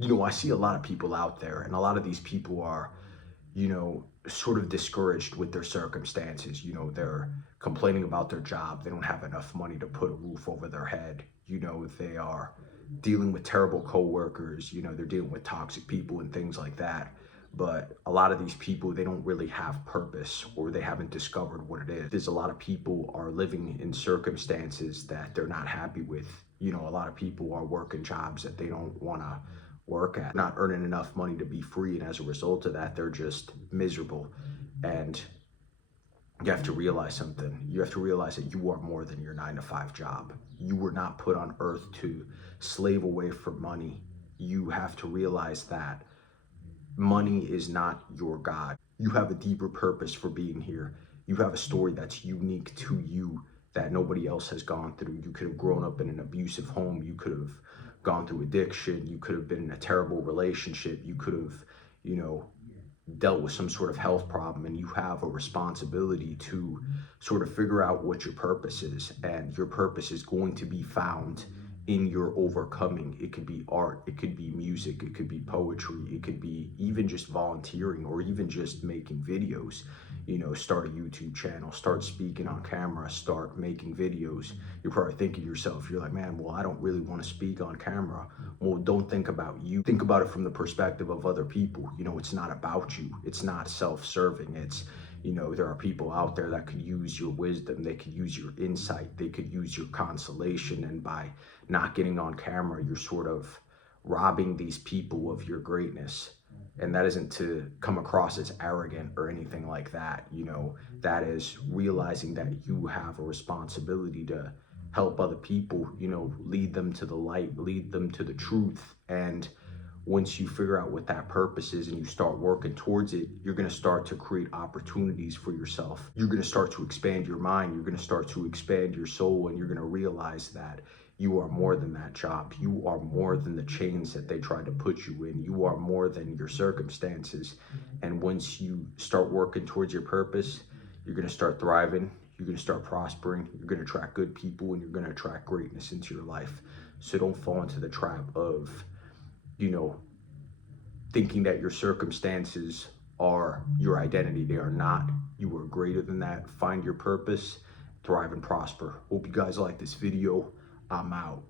I see a lot of people out there, and a lot of these people are, sort of discouraged with their circumstances. They're complaining about their job. They don't have enough money to put a roof over their head. They are dealing with terrible coworkers. They're dealing with toxic people and things like that. But a lot of these people, they don't really have purpose, or they haven't discovered what it is. There's a lot of people are living in circumstances that they're not happy with. A lot of people are working jobs that they don't want to work at, not earning enough money to be free. And as a result of that, they're just miserable. And you have to realize something. You have to realize that you are more than your 9 to 5 job. You were not put on earth to slave away for money. You have to realize that money is not your God. You have a deeper purpose for being here. You have a story that's unique to you that nobody else has gone through. You could have grown up in an abusive home. You could have gone through addiction. You could have been in a terrible relationship. You could have, you know, dealt with some sort of health problem, and you have a responsibility to sort of figure out what your purpose is. And your purpose is going to be found in your overcoming. It could be art, it could be music, it could be poetry, it could be even just volunteering, or even just making videos. Start a YouTube channel, start speaking on camera, start making videos. You're probably thinking to yourself, you're like, man, well, I don't really want to speak on camera. Well, don't think about you. Think about it from the perspective of other people. It's not about you. It's not self-serving. There are people out there that could use your wisdom. They could use your insight. They could use your consolation. And by not getting on camera, you're sort of robbing these people of your greatness. And that isn't to come across as arrogant or anything like that. That is realizing that you have a responsibility to help other people, lead them to the light, lead them to the truth. And once you figure out what that purpose is and you start working towards it, you're going to start to create opportunities for yourself. You're going to start to expand your mind. You're going to start to expand your soul, and you're going to realize that you are more than that job. You are more than the chains that they tried to put you in. You are more than your circumstances. And once you start working towards your purpose, you're going to start thriving. You're going to start prospering. You're going to attract good people, and you're going to attract greatness into your life. So don't fall into the trap of, thinking that your circumstances are your identity. They are not. You are greater than that. Find your purpose, thrive and prosper. Hope you guys like this video. I'm out.